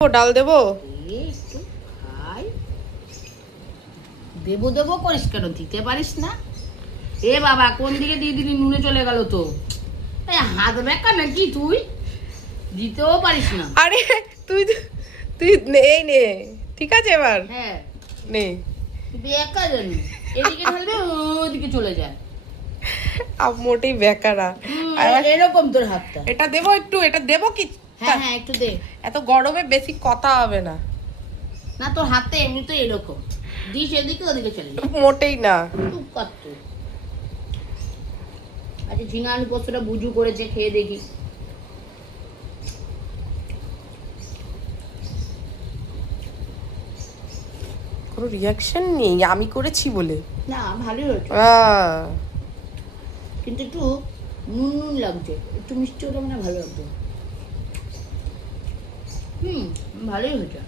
ডাল দেবো? একটু খাই। দেবো দেবো করিস কেন, দিতে পারিস না? এ বাবা, কোন দিকে দিয়ে দিলি, নুনে চলে গেল তো। হাত বেঁকা নাকি তুই? দিতেও পারিস না। আরে তুই তুই এই নে, ঠিক আছে এবার হ্যাঁ নে। বেঁকা জানি, এদিকে ঢালবে ওদিকে চলে যায়। মোটেই বেকারা। এরকম তোর হাতটা। এটা দেবো একটু, এটা দেবো কি? হ্যাঁ হ্যাঁ একটু দে। এত গরমে বেশি কথা হবে না। না, তোর হাতটা এমনি তো এরকম, দিস এদিকে ওদিকে চলে যায়। মোটেই না। খুব কষ্ট। আচ্ছা, ঝিঙা আলু পোস্তটা বুঝু করেছে, খেয়ে দেখি। কোনো রিয়াকশন নেই, আমি করেছি বলে। না, ভালোই হয়েছে, কিন্তু একটু নুন নুন লাগছে, একটু মিষ্টি হলে মানে ভালো লাগবে। ভালোই হয়েছে।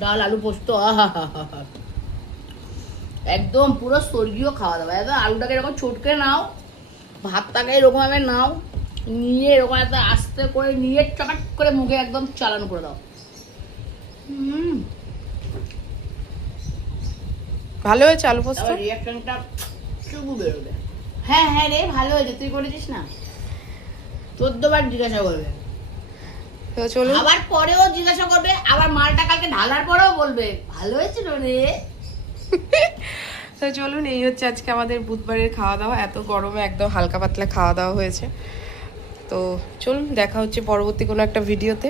ডাল আলু পোস্ত, আহা হা হা হা, একদম পুরো স্বর্গীয় খাওয়া দাওয়া। একদম আলুটাকে এরকম ছটকে নাও, ভাতটাকে এরকম ভাবে নাও, নিয়ে এরকম একটা আস্তে করে নিয়ে চটাক করে মুখে একদম চালানো করে দাও। ভালো হয়েছে আলু পোস্ত। রিয়াকশনটা চুবু বেরোবে। হ্যাঁ হ্যাঁ রে, ভালো হয়েছে, তুই করেছিস না? 14 বার জিজ্ঞাসা করবে, তো চলুন। আবার পরেও জিজ্ঞাসা করবে, আবার মালটা কালকে ঢালার পরেও বলবে ভালো হয়েছিল রে। তো চলুন, এই হচ্ছে আজকে আমাদের বুধবারের খাওয়া দাওয়া। এত গরমে একদম হালকা পাতলা খাওয়া দাওয়া হয়েছে। তো চলুন, দেখা হচ্ছে পরবর্তী কোনো একটা ভিডিওতে।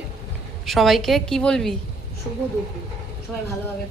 সবাইকে কি বলবি? শুভ দুপুর, সবাই ভালোভাবে